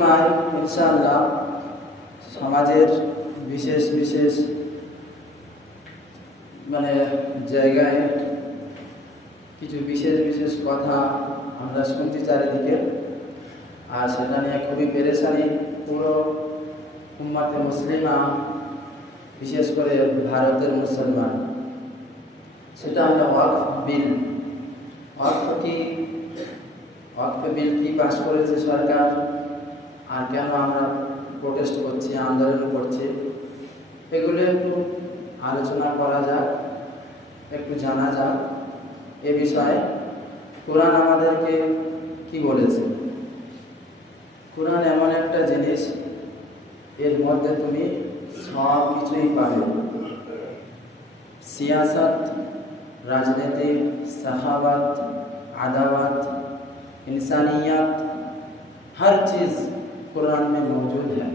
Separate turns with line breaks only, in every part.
ইনশাআল্লাহ সমাজের বিশেষ বিশেষ মানে জায়গায় কিছু বিশেষ বিশেষ কথা আমরা শুনছি চারিদিকে। আর সেটা নিয়ে খুবই পেরেশানি পুরো উম্মাতে মুসলিমা, বিশেষ করে ভারতের মুসলমান। সেটা হলো ওয়াকফ বিল। ওয়াকফ কি? ওয়াকফ বিল কি পাস করেছে সরকার? আর কেন আমরা প্রোটেস্ট করছি আন্দোলন করছি এগুলো একটু আলোচনা করা যাক একটু জানা যাক এ বিষয়ে কোরআন আমাদেরকে কি বলেছে কোরআন এমন একটা জিনিস এর মধ্যে তুমি সব কিছুই পাবে সিয়াসত राजनीति सखावत अदावत इंसानियत हर चीज़ कुरान में मौजूद है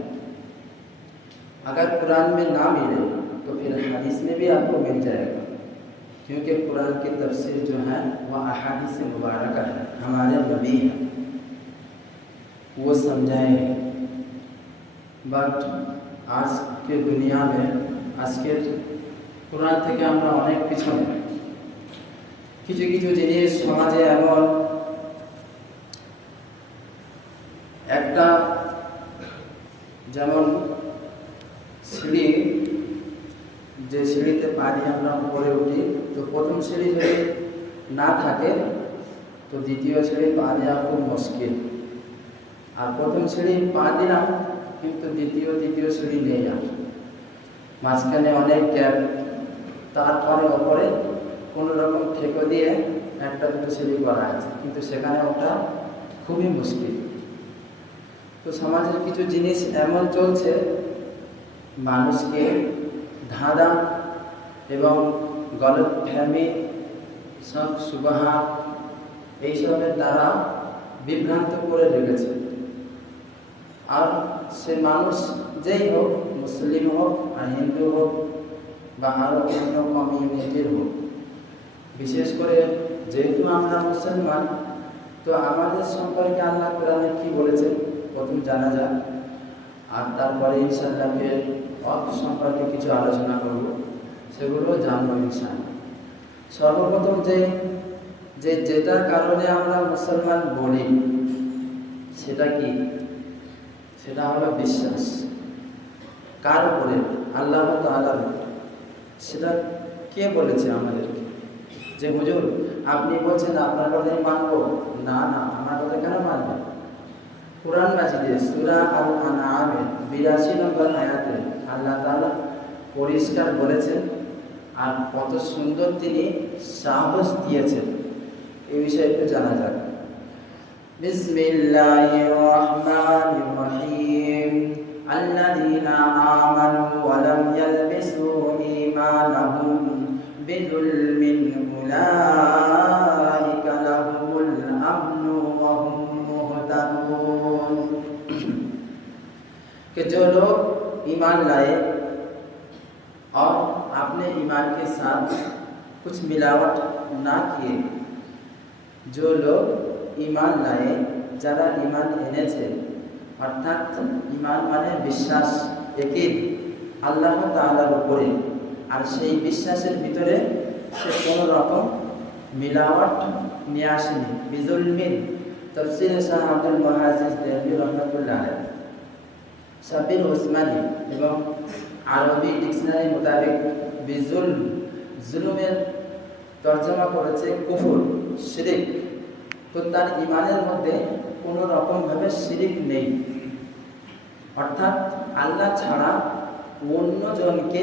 अगर कुरान में ना मिले तो फिर हदीस में भी आपको मिल जाएगा क्योंकि कुरान की तफसीर जो है वह अहादीस मुबारक है हमारे नबी है वो समझाए বাট আজকে দুনিয়া মে আজকের কোরআন থেকে আমরা অনেক পিছনে কিছু কিছু জিনিস সমাজে এমন একটা যেমন সিঁড়ি, যে সিঁড়িতে পা দিয়ে আমরা উপরে উঠি, তো প্রথম সিঁড়ি যদি না থাকে, তো দ্বিতীয় সিঁড়ি পা দেওয়া খুব মুশকিল। আর প্রথম সিঁড়ি পা দিলাম, কিন্তু দ্বিতীয়, তৃতীয় সিঁড়ি নেই আর। মাঝখানে অনেক গ্যাপ তারপরে ওপরে কোনো রকম ঠেকো দিয়ে একটা দুটো সিঁড়ি করা আছে, কিন্তু সেখানে ওটা খুবই মুশকিল। তো সমাজের কিছু জিনিস এমন চলছে, মানুষকে ধাঁধা এবং গলত ফ্যামি সব সুবাহা এইসবের দ্বারা বিভ্রান্ত করে রেখেছে। আর সে মানুষ যেই হোক, মুসলিম হোক আর হিন্দু হোক বা আরও অন্য কমিউনিটির হোক, বিশেষ করে যেহেতু আমরা মুসলমান, তো আমাদের সম্পর্কে আল্লাহ কোরআনে কি বলেছেন? প্রথম জানা যাক। আর তারপরে ইনশাল্লাহ ফের অর্থ সম্পর্কে কিছু আলোচনা করব, সেগুলো জানব ইনশাল্লাহ সর্বপ্রথম যে যে যেটার কারণে আমরা মুসলমান বলি, সেটা কি? সেটা হলো বিশ্বাস। কার উপরে? আল্লাহ তালার সেটা কে বলেছে আমাদেরকে? যে হুজুর, আপনি বলছেন, আপনার কথাই মানব। না না, আমার কথা কেন মানব কোরআন মাজিদে সুরা আল আনামে বিরাশি নম্বর আয়াতে আল্লাহ তাআলা পরিষ্কার বলেছেন আর কত সুন্দর তিনি সাহস দিয়েছেন এই বিষয়ে একটু জানা যাক بسم الله الرحمن الرحيم الذين آمنوا ولم يلبسوا إيمانهم بظلم أولئك ईमान लाए और अपने ईमान के साथ कुछ मिलावट ना किए जो लोग ईमान लाए যারা ইমান এনেছে অর্থাৎ ইমান মানে বিশ্বাস একই আল্লাহ তাআলার উপরে আর সেই বিশ্বাসের ভিতরে সে কোনো রকম মিলাওয়াট নিয়ে আসেনি বিজুলমিন তফসির শাহ আব্দুল মহাজিজ দেবী রহমতুল্লাহ সাবির ওসমানী এবং আরবি ডিকশনারি মোতাবেক বিজুল, জুলুমের তর্জমা করেছে কুফুর, শিরিক। তো তার ইমানের মধ্যে কোনো রকমভাবে শিরিক নেই। অর্থাৎ আল্লাহ ছাড়া অন্যজনকে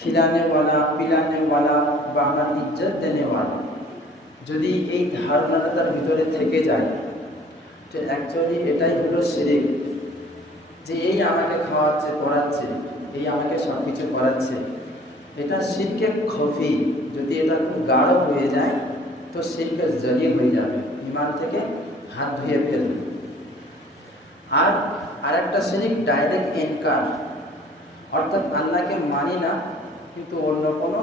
খিলানেওয়ালা, পিলানেওয়ালা বা আমার ইজ্জত দেনেওয়ালা যদি এই ধারণাটা তার ভিতরে থেকে যায়, তো অ্যাকচুয়ালি এটাই হলো শিরিক। যে এই আমাকে খাওয়াচ্ছে, পড়াচ্ছে, এই আমাকে সব কিছু করাচ্ছে এটা শিরকে খফি। যদি এটা খুব গাঢ় হয়ে যায়, তো শিরকে জলিয়ে হয়ে যাবে। ইমান থেকে হাত ধুয়ে ফেলবে আর আরেকটা শিরিক ডাইরেক্ট এনকার অর্থাৎ আল্লাহকে মানি না, কিন্তু অন্য কোনো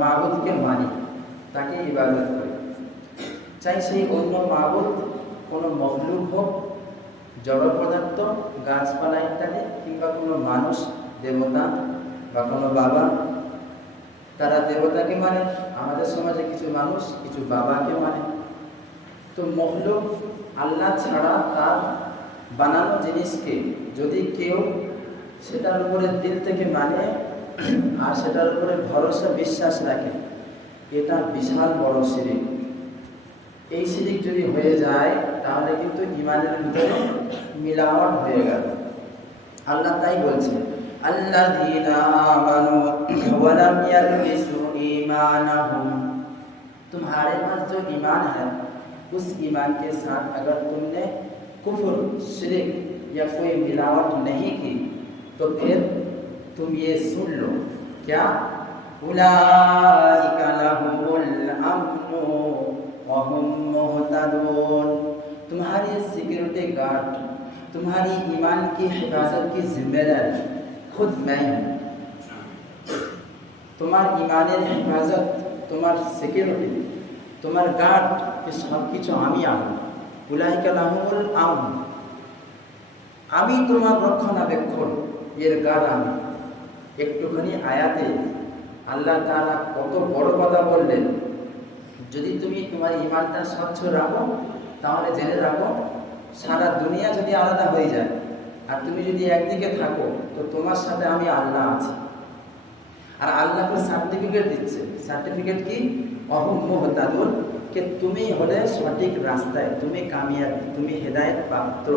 মাহবুদকে মানি। তাকে ইবাদত করি। চাই সেই অন্য মাহবুদ কোনো মখলুক হোক জড় পদার্থ গাছপালা ইত্যাদি, কিংবা কোনো মানুষ, দেবতা বা কোনো বাবা, তারা দেবতাকে মানে? আমাদের সমাজে কিছু মানুষ, কিছু বাবাকে মানে। তো মখলুক আল্লাহ ছাড়া তার বানানো জিনিসকে যদি কেউ সেটার উপরে দিল থেকে মানে আর সেটার উপরে ভরসা, বিশ্বাস রাখে, এটা বিশাল বড় সিরিক এই সিরিক যদি হয়ে যায় তাহলে কিন্তু ইমানের ভিতরে মিলাওয়াট হয়ে গেল আল্লাহ তাই বলছে الذين آمنوا ولم يلبسوا إيمانهم तुम्हारे पास जो ईमान है उस ईमान के साथ अगर तुमने कुफर शिरक या कोई मिलावट नहीं की तो फिर तुम ये सुन लो क्या उलाइका लहुमुल अम्नु व हुम मुहतदून तुम्हारी सिक्योरिटी गार्ड तुम्हारी ईमान की हिफाजत की जिम्मेदार खुद मैं हूँ তোমার ইমানের হেফাজত তোমার সিকিউরিটি তোমার গার্ড এ সব কিছু আমি আমি উলাইকালামুল আম আমি তোমার রক্ষণাবেক্ষণ এর গার্ড আমি একটুখানি আয়াতে আল্লাহ তাআলা কত বড় কথা বললেন যদি তুমি তোমার ইমানটা স্বচ্ছ রাখো তাহলে জেনে রাখো, সারা দুনিয়া যদি আলাদা হয়ে যায়, আর তুমি যদি একদিকে থাকো, তো তোমার সাথে আমি আল্লাহ আছি। আর আল্লাহকে সার্টিফিকেট দিচ্ছে। সার্টিফিকেট কি? অহম কে তুমি হলে সঠিক রাস্তায়, তুমি কামিয়াব, তুমি হেদায়েত পাত্র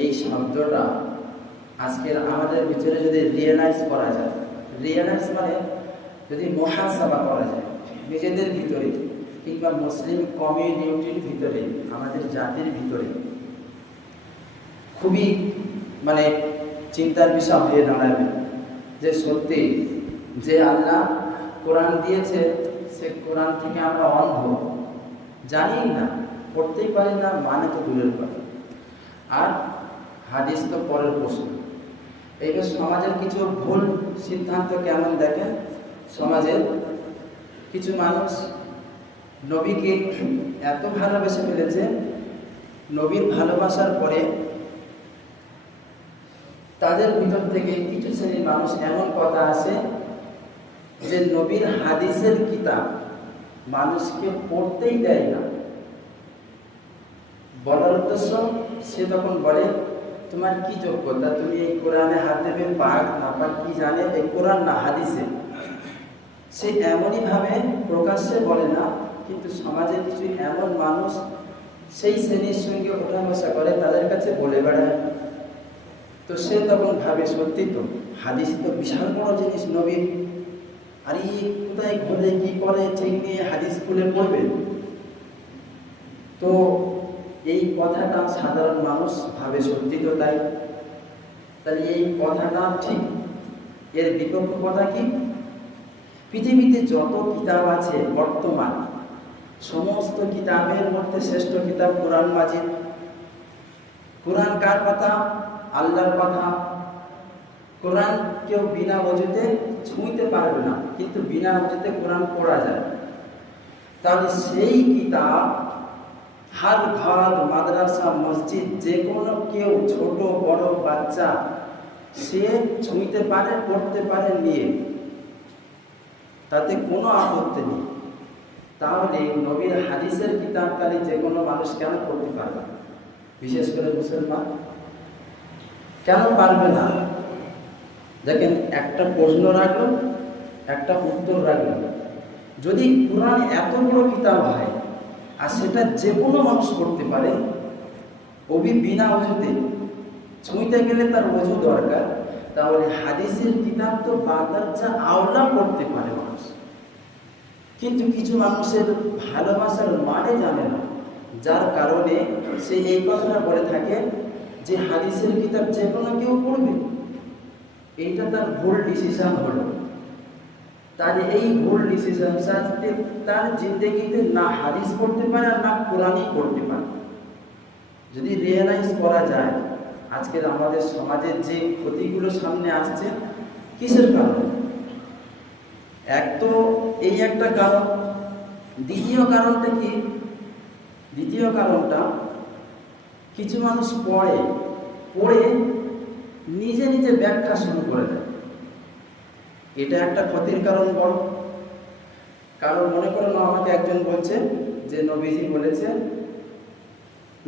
এই শব্দটা আজকের আমাদের ভিতরে যদি রিয়েলাইজ করা যায় রিয়েলাইজ মানে যদি মহাসভা করা যায়, নিজেদের ভিতরে। কিংবা মুসলিম কমিউনিটির ভিতরে, আমাদের জাতির ভিতরে। খুবই মানে চিন্তার বিষয় হয়ে দাঁড়াবে যে সত্যি যে আল্লাহ কোরআন দিয়েছে, সে কোরআন থেকে আমরা অন্ধ। জানি না, পড়তেই পারি না মানে তো দূরের কথা। আর হাদিস তো পরের প্রশ্ন। এইবার সমাজের কিছু ভুল সিদ্ধান্ত কেমন দেখেন? সমাজের কিছু মানুষ নবীকে এত ভালোবেসে ফেলেছে, নবীর ভালোবাসার পরে তাদের ভিতর থেকে কিছু শ্রেণির মানুষ এমন কথা আছে যে নবীর হাদিসের কিতাব মানুষকে পড়তেই দেয় না। বলার উদ্দেশ্য, সে তখন বলে, তোমার কি যোগ্যতা? তুমি এই কোরআনে হাত দেবে পাক না পাক, কি জানে? এই কোরআন না হাদিসে। সে এমনই ভাবে প্রকাশ্যে বলে না কিন্তু সমাজে কিছু এমন মানুষ সেই শ্রেণির সঙ্গে ওঠা বসা করে, তাদের কাছে বলে বেড়ায়। তো সে তখন ভাবে, সত্যি তো, হাদিস তো বিশাল বড় জিনিস নবীর। আর এই কোথায় ঘরে কি করে ঠিক নিয়ে হাদিস খুলে পড়বে? তো এই কথাটা সাধারণ মানুষ ভাবে, সত্যি তো তাই? তাহলে এই কথাটা ঠিক। এর বিকল্প কথা কি? পৃথিবীতে যত কিতাব আছে বর্তমান সমস্ত কিতাবের মধ্যে শ্রেষ্ঠ কিতাব কোরআন মাজিদ। কোরআন কার কথা? আল্লাহর কথা। কোরআন কেউ বিনা অজুতে ছুঁইতে পারবে না, কিন্তু বিনা অজুতে কোরআন পড়া যায়। তাহলে সেই কিতাব হার ঘর মাদ্রাসা, মসজিদ যে কোনো কেউ ছোট, বড়, বাচ্চা, সে ছুঁইতে পারে, পড়তে পারে, নিয়ে। তাতে কোনো আপত্তি নেই। তাহলে নবীর হাদিসের কিতাব কালি যে কোনো মানুষ কেন পড়তে পারবে বিশেষ করে মুসলমান? কেন পারবে না? দেখেন, একটা প্রশ্ন রাখল একটা উত্তর রাখল যদি কোরআন এত বড় কিতাব হয়, আর সেটা যে কোনো মানুষ পড়তে পারে অবি বিনা অজুতে ছুঁইতে গেলে তার অজু দরকার, তাহলে হাদিসের কিতাব তো বাদার যা আওলা পড়তে পারে কিন্তু কিছু মানুষের ভালোবাসার মানে জানে না, যার কারণে সে এই কথাটা বলে থাকে যে হাদিসের কিতাব যে কোনো কেউ পড়বে। এইটা তার ভুল ডিসিশন হলো। তার এই ভুল ডিসিশন সাথে তার জিন্দগিতে না হাদিস পড়তে পারে আর না কোরআনই পড়তে পারে। যদি রিয়েলাইজ করা যায়, আজকের আমাদের সমাজের যে ক্ষতিগুলো সামনে আসছে, কিসের কারণে? এক তো এই একটা কারণ। দ্বিতীয় কারণটা কি? দ্বিতীয় কারণটা, কিছু মানুষ পড়ে পড়ে নিজে নিজে ব্যাখ্যা শুরু করে দেয়। এটা একটা ক্ষতির কারণ বড় কারণ মনে করুন আমাকে একজন বলছে যে, নবীজি বলেছে,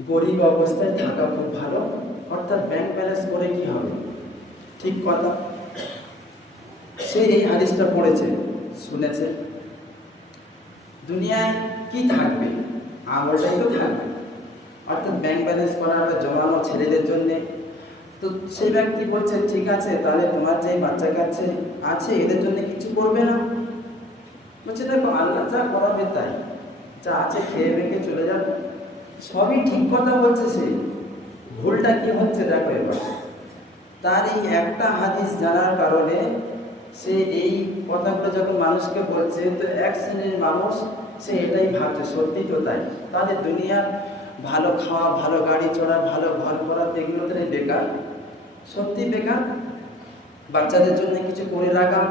গরিব অবস্থায় থাকা খুব ভালো, অর্থাৎ ব্যাংক ব্যালেন্স করে কি হবে? ঠিক কথা। সে এই হাদিসটা পড়েছে। শুনেছে? দুনিয়ায় কি থাকবে? আঙুলটাই তো থাকবে। অর্থাৎ ব্যাংক ব্যালেন্স করা বা জমানো ছেলেদের জন্য। তো সেই ব্যক্তি বলছে, ঠিক আছে, তাহলে তোমার যে বাচ্চা কাছে আছে, এদের জন্য কিছু করবে না? বলছে, দেখো, আল্লাহ যা করাবে তাই। যা আছে খেয়ে মেখে চলে যাবে সবই ঠিক কথা বলছে সে। ভুলটা কি হচ্ছে দেখো এবার। তার এই একটা হাদিস জানার কারণে সে এই কথাগুলো যখন মানুষকে বলছে, তো এক শ্রেণির মানুষ, সে এটাই ভাবছে, সত্যি তো তাই? তাদের দুনিয়ার ভালো খাওয়া, ভালো গাড়ি চড়া, ভালো ঘর করা এগুলো তো বেকার। সত্যি বেকার? বাচ্চাদের জন্য কিছু করে রাখা,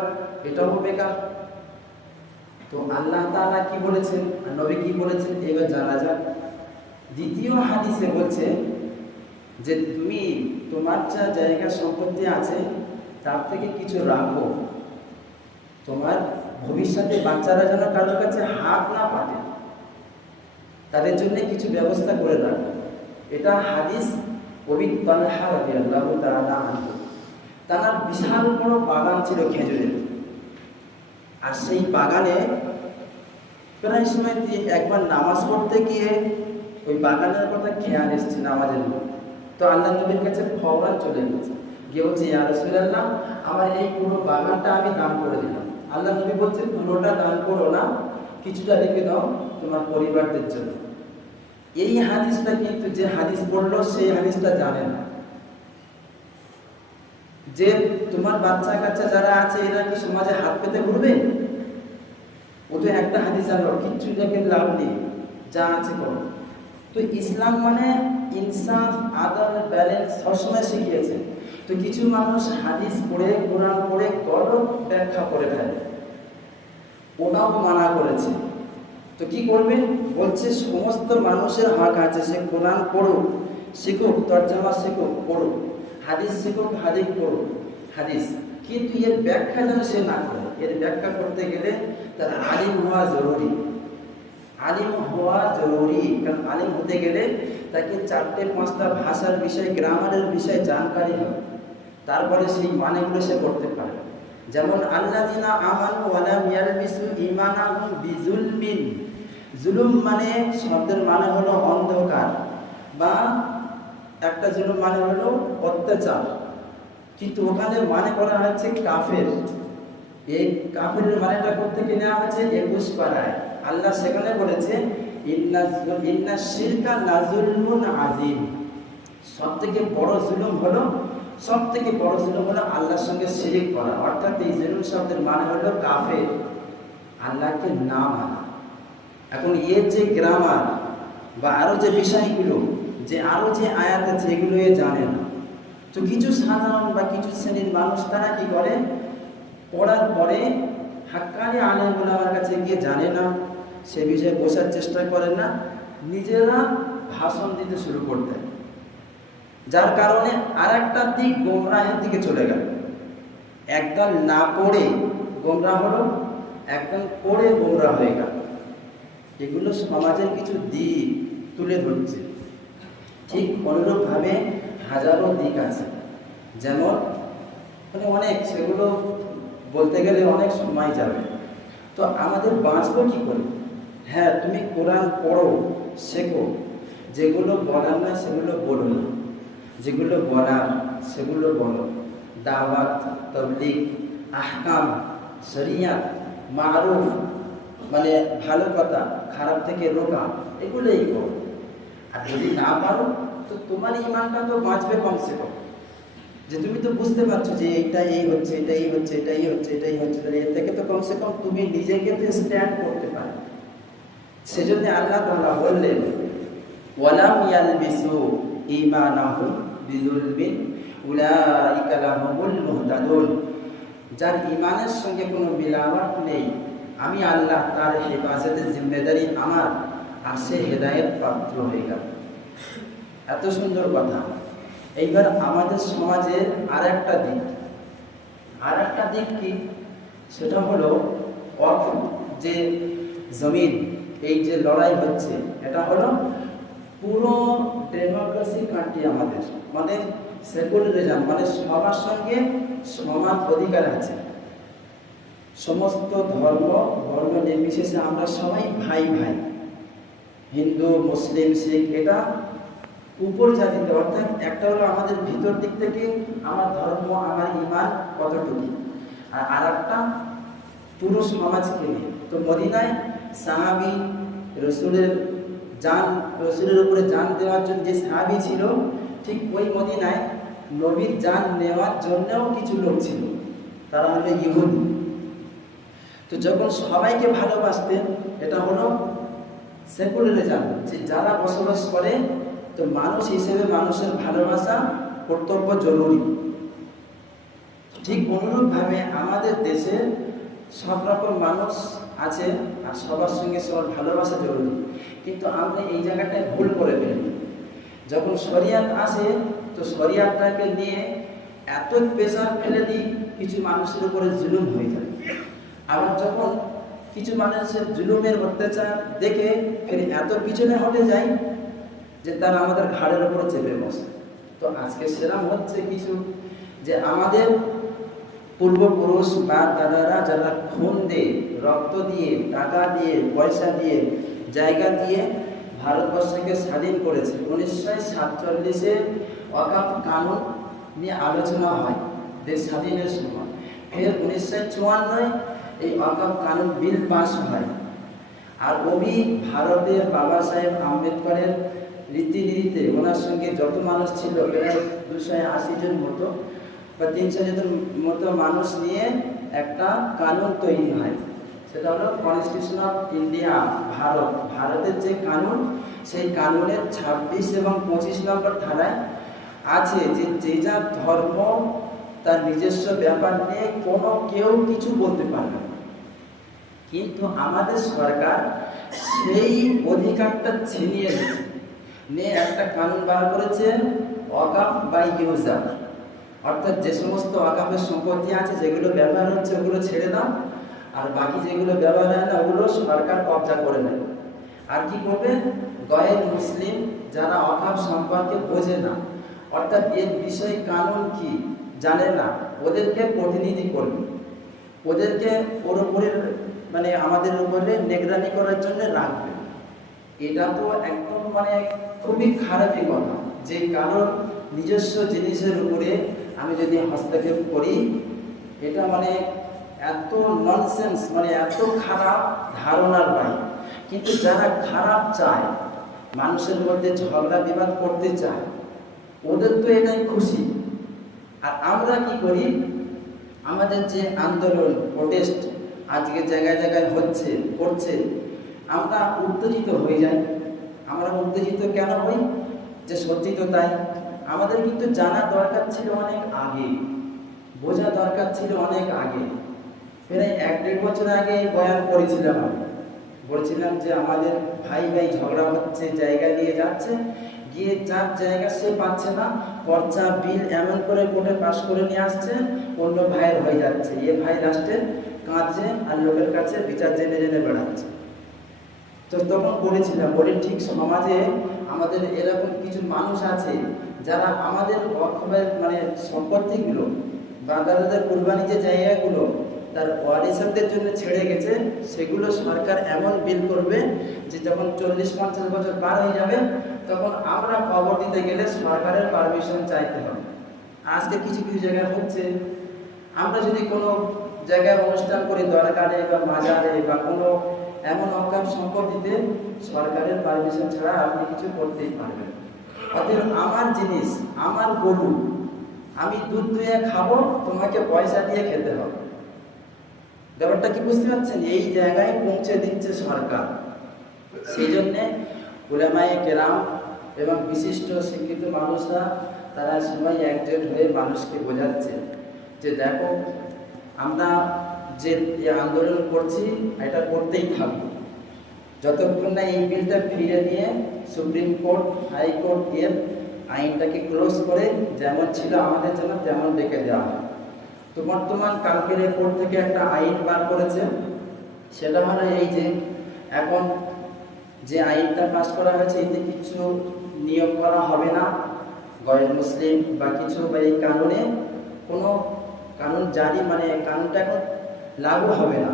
এটাও বেকার। তো আল্লাহ তাআলা কি বলেছেন নবী কি বলেছেন, এবার জানা যাক। দ্বিতীয় হাদিসে বলছে যে, তুমি তোমার যা জায়গা সম্পত্তি আছে, তার থেকে কিছু রাখো। তোমার ভবিষ্যতে বাচ্চারা যেন কারোর কাছে হাত না পাতে, তাদের জন্য কিছু ব্যবস্থা করে রাখো এটা হাদিস আনহু। তার বিশাল বড় বাগান ছিল খেজুরের। আর সেই বাগানে প্রায় সময় একবার নামাজ পড়তে গিয়ে ওই বাগানের কথা খেয়াল এসেছে নামাজের তো আল্লাহ নবীর কাছে ফওরান চলে গেছে গিয়ে বলছে, ইয়া আমার এই পুরো বাগানটা আমি দান করে দিলাম। আল্লাহ নবী বলছে পুরোটা দান করো না, কিছুটা রেখে দাও তোমার পরিবারদের জন্য। এই হাদিসটা কিন্তু যে হাদিস বলল সেই হাদিসটা জানে না। যে তোমার বাচ্চা কাচ্চা যারা আছে, এরা কি সমাজে হাত পেতে ঘুরবে? ও তো একটা হাদিস জানলো, কিচ্ছু দেখে লাভ নেই, যা আছে করো। তো ইসলাম মানে ইনসাফ আদল ব্যালেন্স সবসময় শিখিয়েছে। তো কিছু মানুষ হাদিস পড়ে, কোরআন পড়ে গলত ব্যাখ্যা করে ফেলে। ওটাও মানা করেছে। তো কি করবে? বলছে, সমস্ত মানুষের হক আছে, সে কোরআন পড়ুক, শিখুক, তর্জমা শিখুক, পড়ুক, হাদিস শিখুক, হাদিস পড়ুক, হাদিস। কিন্তু এর ব্যাখ্যা যেন সে না করে। এর ব্যাখ্যা করতে গেলে তার আলিম হওয়া জরুরি। আলিম হওয়া জরুরি, কারণ আলিম হতে গেলে তাকে চারটে, পাঁচটা ভাষার বিষয় গ্রামারের বিষয় জানকারি হবে। তারপরে সেই মানেগুলো সে করতে পারে যেমন আল্লাযিনা আমানু ওয়া লাম ইয়ালবিসু ঈমানাহুম বিজুলমিন জুলুম মানে শব্দের মানে হলো অন্ধকার বা একটা জুলুম মানে হলো অত্যাচার। কিন্তু ওখানে মানে করা হচ্ছে কাফের। এই কাফের মানেটা করতে গিয়ে নেওয়া হয়েছে? একুশ পাড়ায়। আল্লাহ সেখানে বলেছে, ইন্না শিরকা নাজুলমুন আজিম সব থেকে বড় জুলুম হলো সব থেকে বড় জুলুম হলো আল্লাহর সঙ্গে শিরিক করা। অর্থাৎ এই জুলুম শব্দের মানে হলো কাফের আল্লাহকে না মানা। এখন এর যে গ্রামার বা আরও যে বিষয়গুলো, যে আরও যে আয়াত আছে, এগুলো এ জানে না। তো কিছু সাধারণ বা কিছু শ্রেণির মানুষ তারা কি করে? পড়ার পরে হাক্কানি আলেম আমার কাছে গিয়ে জানে না, সে বিষয়ে বোঝার চেষ্টা করে না, নিজেরা ভাষণ দিতে শুরু করতেন যার কারণে আর একটা দিক গোমরাহের দিকে চলে গেল। একদল না পড়ে গোমরা হলো একদম পড়ে গোমরা হয়ে গেল। এগুলো সমাজের কিছু দিক তুলে ধরছে। ঠিক অনুরূপভাবে হাজারো দিক আছে। যেমন মানে অনেক, সেগুলো বলতে গেলে অনেক সময় যাবে। তো আমাদের বাঁচবো কি করে? হ্যাঁ তুমি কোরআন পড়ো, শেখো। যেগুলো বলার না সেগুলো বলো না। যেগুলো বলার, সেগুলো বলো। দাওয়াত, তবলিগ, আহকাম, শরিয়াত, মারুফ মানে ভালো কথা, খারাপ থেকে রোকা, এগুলোই করো আর যদি না পারো, তো তোমার ইমানটা তো বাঁচবে কমসে কম। যে তুমি তো বুঝতে পারছ যে এইটা এই হচ্ছে এটা এই হচ্ছে এটা এই হচ্ছে, এটাই হচ্ছে, তাহলে এর থেকে তো কমসে কম তুমি নিজেকে তো স্ট্যান্ড করতে পারো। সেজন্য আল্লাহ তাআলা বললেন, ওয়ালাম ইয়ালবিসু ঈমানাহুম বিযুলমিন উলাইকা লাহুমুল মুহতাদুন। যার ইমানের সঙ্গে কোনো মিলাওয়াট নেই। আমি আল্লাহ তার হেফাজতের জিম্মেদারি আমার আর সে হেদায়েত পাত্র হয়ে গেল। এত সুন্দর কথা। এইবার আমাদের সমাজের আর একটা দিক। আর একটা দিক কি? সেটা হলো অর্থ, যে জমিন, এই যে লড়াই হচ্ছে, এটা হলো পুরো ডেমোক্রেসি কান্ট্রি আমাদের। মানে সেকুলারিজম মানে সবার সঙ্গে সমান অধিকার আছে। সমস্ত ধর্ম ধর্ম নির্বিশেষে আমরা সবাই ভাই ভাই। হিন্দু, মুসলিম, শিখ, এটা উপর জাতিতে অর্থাৎ একটা হলো আমাদের ভিতর দিক থেকে আমার ধর্ম, আমার ইমান কতটুকু। আর আর একটা পুরো সমাজকে নিয়ে। তো মদিনায় সাহাবি রসুলের যান রসুলের উপরে যান দেওয়ার জন্য যে সাহাবি ছিল, ঠিক ওই মদিনায় নবীর যান নেওয়ার জন্যও কিছু লোক ছিল। তারা হলো ইহুদি। তো যখন সবাইকে ভালোবাসতেন, এটা হলো সেকুলারিজম যে যারা বসবাস করে, তো মানুষ হিসেবে মানুষের ভালোবাসা কর্তব্য জরুরি। ঠিক অনুরূপভাবে আমাদের দেশে সব রকম মানুষ আছে, আর সবার সঙ্গে সবার ভালোবাসা জরুরি। কিন্তু আমরা এই জায়গাটায় ভুল করে ফেলি যখন শরিয়াত আসে, তো শরিয়াতটাকে নিয়ে এত প্রেশার ফেলে দিই, কিছু মানুষের উপরে জুলুম হয়ে যায়। আবার যখন কিছু মানুষের জুলুমের অত্যাচার দেখে ফের এত পিছনে হটে যায় যে তারা আমাদের ঘাড়ের উপরে চেপে বসে। তো আজকে সেরাম হচ্ছে কিছু যে আমাদের পূর্বপুরুষ বা দাদারা যারা খুন দিয়ে, রক্ত দিয়ে, টাকা দিয়ে, পয়সা দিয়ে জায়গা দিয়ে ভারতবর্ষকে স্বাধীন করেছে। উনিশশো সাতচল্লিশে ওয়াকাফ কানুন নিয়ে আলোচনা হয়, দেশ স্বাধীনের সময়। ফের উনিশশো চুয়ান্নয় এই ওয়াকাফ কানুন বিল পাস হয়। আর ওবি ভারতের বাবা সাহেব আম্বেদকরের রীতিনীতিতে ওনার সঙ্গে যত মানুষ ছিল, প্রায় দুশো আশি জন মতো বা তিনশো জন মতো মানুষ নিয়ে একটা কানুন তৈরি হয়। সেটা হলো কনস্টিটিউশন অফ ইন্ডিয়া ভারত। ভারতের যে কানুন, সেই কানুনের ছাব্বিশ এবং পঁচিশ নম্বর ধারায় আছে যে যে যার ধর্ম, তার নিজস্ব ব্যাপার নিয়ে কোনো কেউ কিছু বলতে পারবে না। কিন্তু আমাদের সরকার সেই অধিকারটা ছিনিয়ে নিয়েছে। নিয়ে একটা কানুন বার করেছে অকাপ বাই ইউজার। অর্থাৎ যে সমস্ত অকাপের সম্পত্তি আছে, যেগুলো ব্যবহার হচ্ছে, ওগুলো ছেড়ে দাও। আর বাকি যেগুলো ব্যবহার হয় না, ওগুলো সরকার কবজা করে নেবে আর কি করবে? গয়ের মুসলিম যারা অভাব সম্পর্কে বোঝে না, অর্থাৎ এর বিষয় কানুন কি জানে না, ওদেরকে প্রতিনিধি করবে। ওদেরকে ওর উপরে মানে আমাদের উপরে নিগরানি করার জন্য রাখবে। এটা তো একদম মানে খুবই খারাপই কথা। যে কারোর নিজস্ব জিনিসের উপরে আমি যদি হস্তক্ষেপ করি, এটা মানে এত ননসেন্স মানে এত খারাপ ধারণার বাই কিন্তু যারা খারাপ চায়, মানুষের মধ্যে ঝগড়া বিবাদ করতে চায়, ওদের তো এটাই খুশি। আর আমরা কি করি? আমাদের যে আন্দোলন প্রোটেস্ট আজকে জায়গায় জায়গায় হচ্ছে, করছে, আমরা উত্তেজিত হয়ে যাই। আমরা উত্তেজিত কেন হই? যে সত্যি তো তাই। আমাদের কিন্তু জানা দরকার ছিল অনেক আগে। বোঝা দরকার ছিল অনেক আগে। প্রায় এক দেড় বছর আগে বয়ান করেছিলাম আমি। বলছিলাম যে আমাদের ভাই ভাই ঝগড়া হচ্ছে, জায়গা দিয়ে যাচ্ছে, গিয়ে যার জায়গা সে পাচ্ছে না পর্চা বিল এমন করে কোর্টে পাশ করে নিয়ে আসছে, অন্য ভাইয়ের হয়ে যাচ্ছে। এ ভাই লাস্টে কাঁদছে আর লোকের কাছে বিচার জেনে জেনে বেড়াচ্ছে। তো তখন বলেছিলাম, বলে, ঠিক সমাজে আমাদের এরকম কিছু মানুষ আছে যারা আমাদের মানে সম্পত্তিগুলো বা তাদের কুরবানি যে জায়গাগুলো তার ওয়ারিসারদের জন্য ছেড়ে গেছে, সেগুলো সরকার এমন বিল করবে যে যখন চল্লিশ, পঞ্চাশ বছর পার হয়ে যাবে, তখন আমরা খবর দিতে গেলে সরকারের পারমিশন চাইতে হবে। আজকে কিছু কিছু জায়গায় হচ্ছে, আমরা যদি কোনো জায়গায় অনুষ্ঠান করি, দরকারে বা মাজারে বা কোনো এমন অকাম সম্পত্তিতে সরকারের পারমিশন ছাড়া আপনি কিছু করতেই পারবেন। অতএব আমার জিনিস, আমার গরু আমি দুধ দুয়ে খাব, তোমাকে পয়সা দিয়ে খেতে হবে। ব্যাপারটা কি বুঝতে পারছেন? এই জায়গায় পৌঁছে দিচ্ছে সরকার। সেই জন্যে উলেমায়ে কেরাম এবং বিশিষ্ট শিক্ষিত মানুষরা, তারা সবাই একজোট হয়ে মানুষকে বোঝাচ্ছে যে, দেখো, আমরা যে আন্দোলন করছি, এটা করতেই থাকব। যতক্ষণ না এই বিলটা ফিরে নিয়ে সুপ্রিম কোর্ট, হাইকোর্ট এর আইনটাকে ক্লোজ করে, যেমন ছিল আমাদের জন্য, তেমন ডেকে দেওয়া হয়। তো বর্তমান কালকের কোর্ট থেকে একটা আইন বার করেছে। সেটা হলো এই যে এখন যে আইনটা পাস করা হয়েছে, এতে কিছু নিয়োগ করা হবে না। গয়ের মুসলিম বা কিছু বা এই কানুনে কোনো কানুন জারি মানে কানুনটা এখন লাগু হবে না।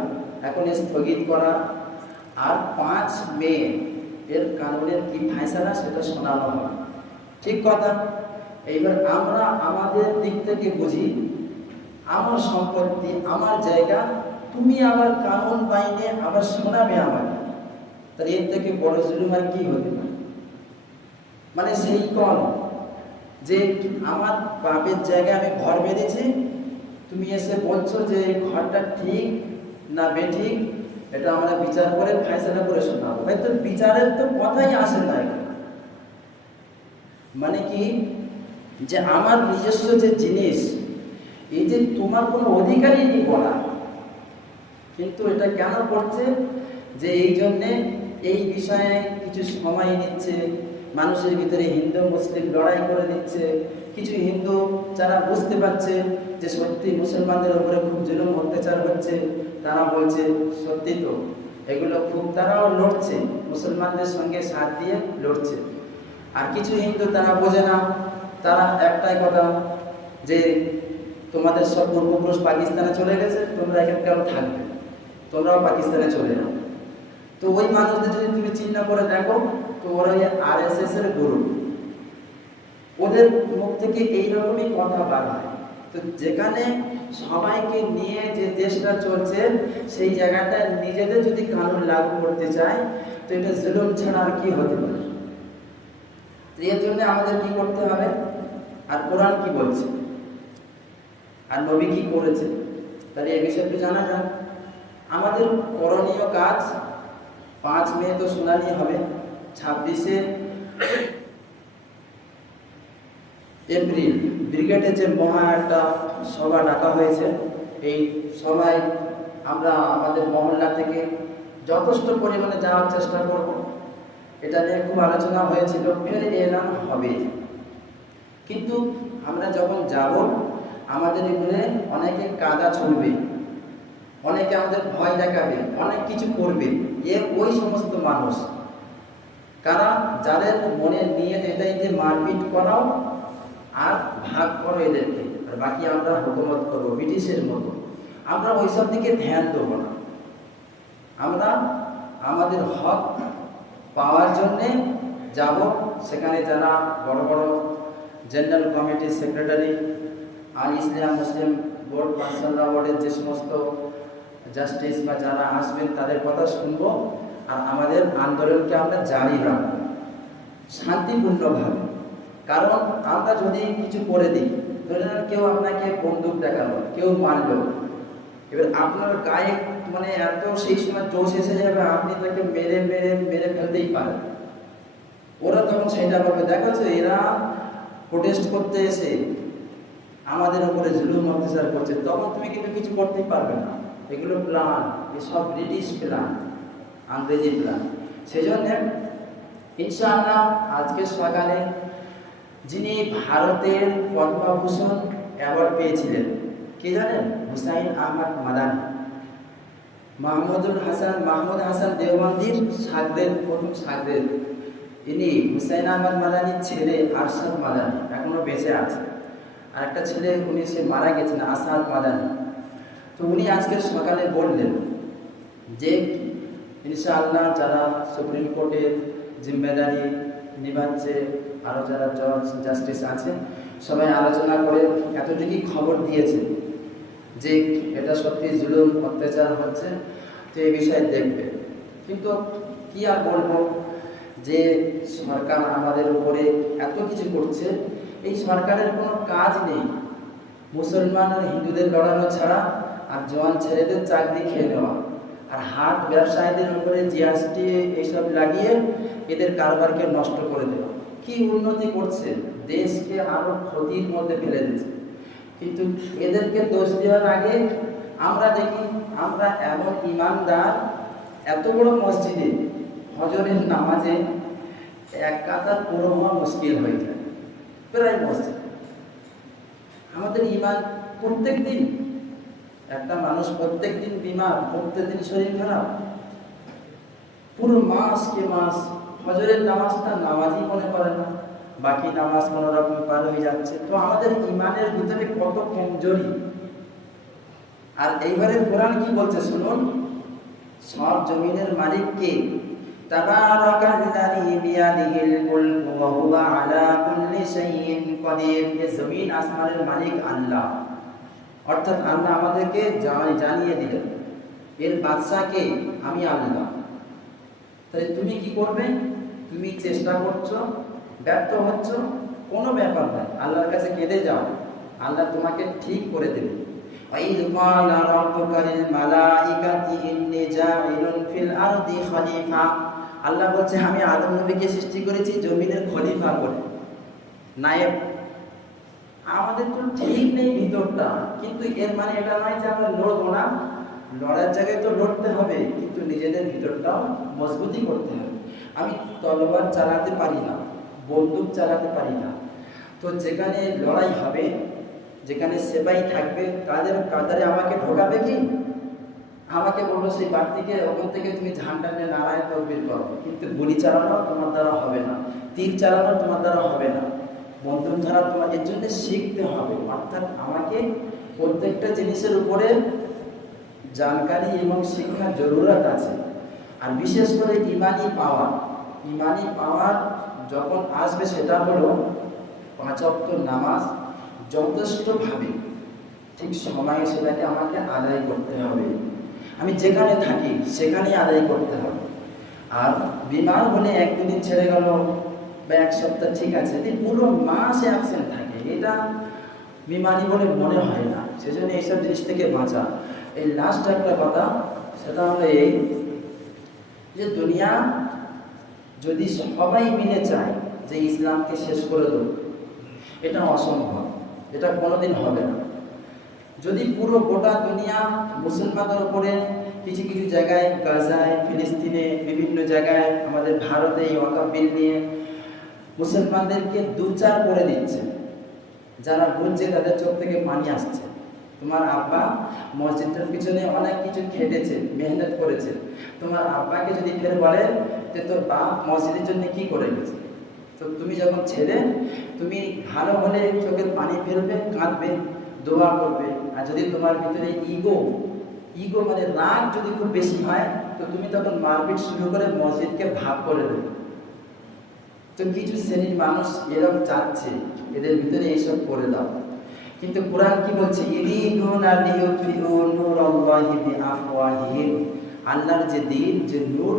এখন স্থগিত করা। আর পাঁচ মে এর কানুনের কি ফায়সালা সেটা শোনানো হবে। ঠিক কথা। এইবার আমরা আমাদের দিক থেকে বুঝি আমার সম্পত্তি, আমার জায়গা, তুমি আমার কানুন বাইনে আবার শোনাবে আমাকে তাহলে এর থেকে বড় জুলুম আর কি হতে পারে? মানে সেই কল যে আমার বাপের জায়গায় আমি ঘর বেঁধেছি, তুমি এসে বলছো যে ঘরটা ঠিক না বেঠিক, এটা আমরা বিচার করে ফাইসলা করে শোনাবো। হয়তো বিচারের তো কথাই আসে না। মানে কি? যে আমার নিজস্ব যে জিনিস এই যে তোমার কোনো অধিকারই নেই বলা কিন্তু এটা কেন করছে? যে এই জন্যে এই বিষয়ে কিছু সময় নিচ্ছে, মানুষের ভিতরে হিন্দু, মুসলিম লড়াই করে দিচ্ছে, কিছু হিন্দু যারা বুঝতে পারছে যে সত্যি মুসলমানদের উপরে খুব জুলুম, অত্যাচার হচ্ছে, তারা বলছে, সত্যি তো, এগুলো খুব তারাও লড়ছে, মুসলমানদের সঙ্গে সাথ দিয়ে লড়ছে। আর কিছু হিন্দু তারা বোঝে না, তারা একটাই কথা, যে তোমাদের সব পূর্বপুরুষ পাকিস্তানে চলে গেছে, তোমরা এখানে কেন থাকবে তোমরাও পাকিস্তানে চলে যাও। তো ওই মানুষদের যদি তুমি চিন্তা করে দেখো, তো ওরা আর এস এস এর গুরু। ওদের মুখ থেকে এইরকমই কথা বার হয়। তো যেখানে সবাইকে নিয়ে যে দেশটা চলছে, সেই জায়গাটা নিজেদের যদি কানুন লাগু করতে চায়, তো এটা জুলুম ছাড়া আর কি হতে পারে? এর জন্য আমাদের কি করতে হবে? আর কোরআন কি বলছে? আর নবী কি করেছে? তাহলে এই বিষয়ে একটু জানা যাক। আমাদের করণীয় কাজ পাঁচ মে তো শুনানি হবে, ছাব্বিশে এপ্রিল। ব্রিগেডে যে মহা একটা সভা ডাকা হয়েছে, এই সভায় আমরা আমাদের মহল্লা থেকে যথেষ্ট পরিমাণে যাওয়ার চেষ্টা করব। এটা নিয়ে খুব আলোচনা হয়েছিল, ফের এলান হবে। কিন্তু আমরা যখন যাব আমাদের এখানে অনেকে কাদা ছুড়বে, অনেকে আমাদের ভয় দেখাবে, অনেক কিছু করবে। এ ওই সমস্ত মানুষ। কারা? যাদের মনে নিয়ে এটাই যে মারপিট করাও আর ভাগ করো এদেরকে। আর বাকি আমরা হুকুমত করব, ব্রিটিশের মতো। আমরা ওইসব দিকে ধ্যান দেবো না। আমরা আমাদের হক পাওয়ার জন্যে যাব। সেখানে যারা বড় বড় জেনারেল কমিটির সেক্রেটারি আর ইসলাম মুসলিম বোর্ড পার্সোনাল বোর্ডের যে সমস্ত জাস্টিস বা যারা আসবেন তাদের কথা শুনব। আর আমাদের আন্দোলনকে আমরা জারি রাখব। শান্তিপূর্ণভাবে। কারণ আমরা যদি কিছু করে দিই, ধরে কেউ আপনাকে বন্দুক দেখাল, কেউ মারলো। এবার আপনার গায়ে মানে এত সেই সময় জোশ এসে যাবে, আপনি তাকে মেরে মেরে মেরে ফেলতেই পারেন। ওরা তখন সেটা ভাবে দেখো তো এরা প্রোটেস্ট করতে এসে আমাদের উপরে জুলুম, অত্যাচার করছে, তখন তুমি কিন্তু কিছু করতেই পারবে না। এগুলো প্ল্যান এসব ব্রিটিশ প্ল্যান আংরেজি প্ল্যান সেই জন্য ইনশাআল্লাহ আজকে সকালে যিনি ভারতের পদ্মভূষণ অ্যাওয়ার্ড পেয়েছিলেন, কে জানেন? হুসাইন আহমদ মাদানি। মাহমুদুল হাসান, মাহমুদ হাসান দেওবন্দির সাগরের, প্রথম সাগরের। ইনি হুসাইন আহমদ মাদানির ছেলে আরশাদ মাদানি, এখনও বেঁচে আছে। আর একটা ছেলে, উনি সে মারা গেছেন, আসাদ মাদানি। তো উনি আজকে সকালে বললেন যে, ইনশাআল্লাহ যারা সুপ্রিম কোর্টের জিম্মেদারি নিভাচ্ছে আরও যারা জজ, জাস্টিস আছে, সবাই আলোচনা করে এতটুকুই খবর দিয়েছে যে এটা সত্যি জুলুম, অত্যাচার হচ্ছে, তো এই বিষয়ে দেখবে। কিন্তু কি আর বলব যে, সরকার আমাদের উপরে এত কিছু করছে এই সরকারের কোনো কাজ নেই। মুসলমান আর হিন্দুদের লড়ানো ছাড়া আর জোয়ান ছেলেদের চাকরি খেয়ে নেওয়া। আর হাট ব্যবসায়ীদের উপরে জিএসটি এইসব লাগিয়ে এদের কারবারকে নষ্ট করে দেওয়া। কি উন্নতি করছে? দেশকে আরও ক্ষতির মধ্যে ফেলে দিচ্ছে। কিন্তু এদেরকে দোষ দেওয়ার আগে আমরা দেখি, আমরা এমন ইমানদার, এত বড় মসজিদে হজরের নামাজে এক কাতার পুরো হওয়া মুশকিল হয়ে যায়। প্রায় মসজিদ। আমাদের ইমান প্রত্যেক দিন একটা মানুষ প্রত্যেক দিন বিমার প্রত্যেক দিন শরীর খারাপ। পুরো মাস কে মাস ফজরের নামাজটা নামাজই মনে করে না। বাকি নামাজ কোনো রকম পার হয়ে যাচ্ছে। তো আমাদের ইমানের ভিতরে কত কমজোরি। আর এইবারে কোরআন কি বলছে শুনুন? সব জমিনের মালিক কে তাবারাকাল্লাযী বিয়াদিহিল মুলকু ওয়া হুয়া আলা কুল্লি শাইইন কাদির এ জমিন আসমানের মালিক আল্লাহ অর্থাৎ আল্লাহ আমাদেরকে জানাই- জানিয়ে দিলেন এর বাদশাকে আমি আল্লাহ তাই তুমি কি করবে তুমি চেষ্টা করছো ব্যর্থ হচ্ছ কোনো ব্যাপার নয় আল্লাহর কাছে কেঁদে যাও আল্লাহ তোমাকে ঠিক করে দেবে وَإِذْ قَالَ رَبُّكَ لِلْمَلَائِكَةِ إِنِّي جَاعِلٌ فِي الْأَرْضِ خَلِيفَةً আল্লাহ বলছে আমি আদম নবীকে সৃষ্টি করেছি জমিনের খলিফা করে নায়েব, আমাদের তো ঠিক নেই ভিতরটা, কিন্তু এর মানে এটা নয় যে আমরা লড়বো না। লড়ার জায়গায় তো লড়তে হবে, কিন্তু নিজেদের ভিতরটাও মজবুতি করতে হবে। আমি তলোয়ার চালাতে পারি না, বন্দুক চালাতে পারি না। তো যেখানে লড়াই হবে, যেখানে সেপাই থাকবে, তাদের কাতারে আমাকে ঢোকাবে কি? আমাকে বলল, সেই বার থেকে ওখান থেকে তুমি ঝান্ডা নিয়ে নারায় তকবির করো কিন্তু গুলি চালানো তোমার দ্বারা হবে না, তীর চালানো তোমার দ্বারা হবে না। বন্ধন ধরা তোমার এর জন্য শিখতে হবে। অর্থাৎ আমাকে প্রত্যেকটা জিনিসের উপরে জানকারি এবং শিক্ষার জরুরত আছে। আর বিশেষ করে ইমানি পাওয়ার ইমানি পাওয়ার যখন আসবে সেটা হলো পাঁচ অক্ট নামাজ যথেষ্টভাবে। ঠিক সময়ে সেটাকে আমাকে আদায় করতে হবে। আমি যেখানে থাকি সেখানেই আদায় করতে হবে। আর বিমান হলে এক দুদিন ছেড়ে গেল এক সপ্তাহ ঠিক আছে। পুরো মাসে অ্যাবসেন্ট থাকে। এটা বিমানি বলে মনে হয় না। সেজন্য এইসব জিনিস থেকে বাঁচা। এই লাস্ট একটা কথা, সেটা হলো এই যে দুনিয়া যদি সবাই মিলে চায় যে ইসলামকে শেষ করে দেব, এটা অসম্ভব। এটা কোনোদিন হবে না। যদি পুরো গোটা দুনিয়া মুসলমানদের উপরে কিছু কিছু জায়গায় গাজায়, ফিলিস্তিনে, বিভিন্ন জায়গায় আমাদের ভারতে এই ওয়াকাব নিয়ে মুসলমানদেরকে দুচার করে দিচ্ছে। যারা বুঝছে তাদের চোখ থেকে পানি আসছে। তোমার আব্বা মসজিদের পিছনে অনেক কিছু খেটেছে, মেহনত করেছে। তোমার আব্বাকে যদি ফের বলে যে তোর বাপ মসজিদের জন্য কি করে গেছে? তো তুমি যখন ছেলে, তুমি ভালো হলে চোখের পানি ফেলবে, কাঁদবে, দোয়া করবে। আর যদি তোমার ভিতরে ইগো ইগো মানে রাগ যদি খুব বেশি হয়, তো তুমি তখন মারপিট শুরু করে মসজিদকে ভাগ করে দেবে। তো কিছু শ্রেণির মানুষ এরকম চাচ্ছে, এদের ভিতরে এইসব করে দাও। কিন্তু কোরআন কি বলছে? আল্লাহর যে দিন, যে নূর,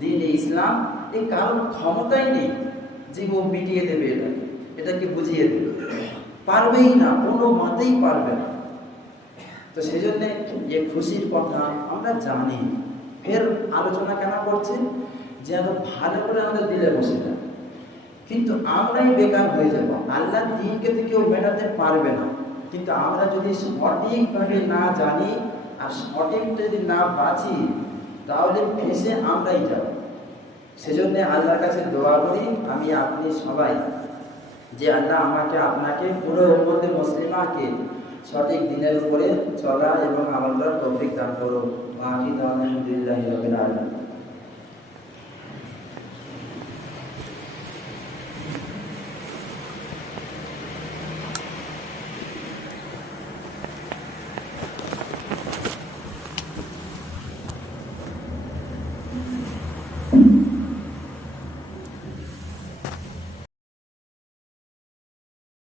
দিন ইসলাম এই কারোর ক্ষমতাই নেই যে ও মিটিয়ে দেবে এটা। এটাকে বুঝিয়ে দেবে? পারবেই না, কোনো মতেই পারবে না। তো সেই জন্যে যে খুশির কথা আমরা জানি। ফের আলোচনা কেন করছে? যেন ভালো করে আমাদের দিলে বসে যায়। কিন্তু আমরাই বেকার হয়ে যাব। আল্লাহ দিনকে তো কেউ মেটাতে পারবে না। কিন্তু আমরা যদি সঠিকভাবে না জানি আর সঠিক যদি না বাঁচি, তাহলে ফেসে আমরাই যাব। সেজন্য আল্লাহর কাছে দোয়া করি, আমি আপনি সবাই, যে আল্লাহ আমাকে, আপনাকে, পুরো উম্মতে মুসলিমাকে সঠিক দিনের উপরে চলা এবং আমল করার তৌফিক দান করো আলহামদুলিল্লাহ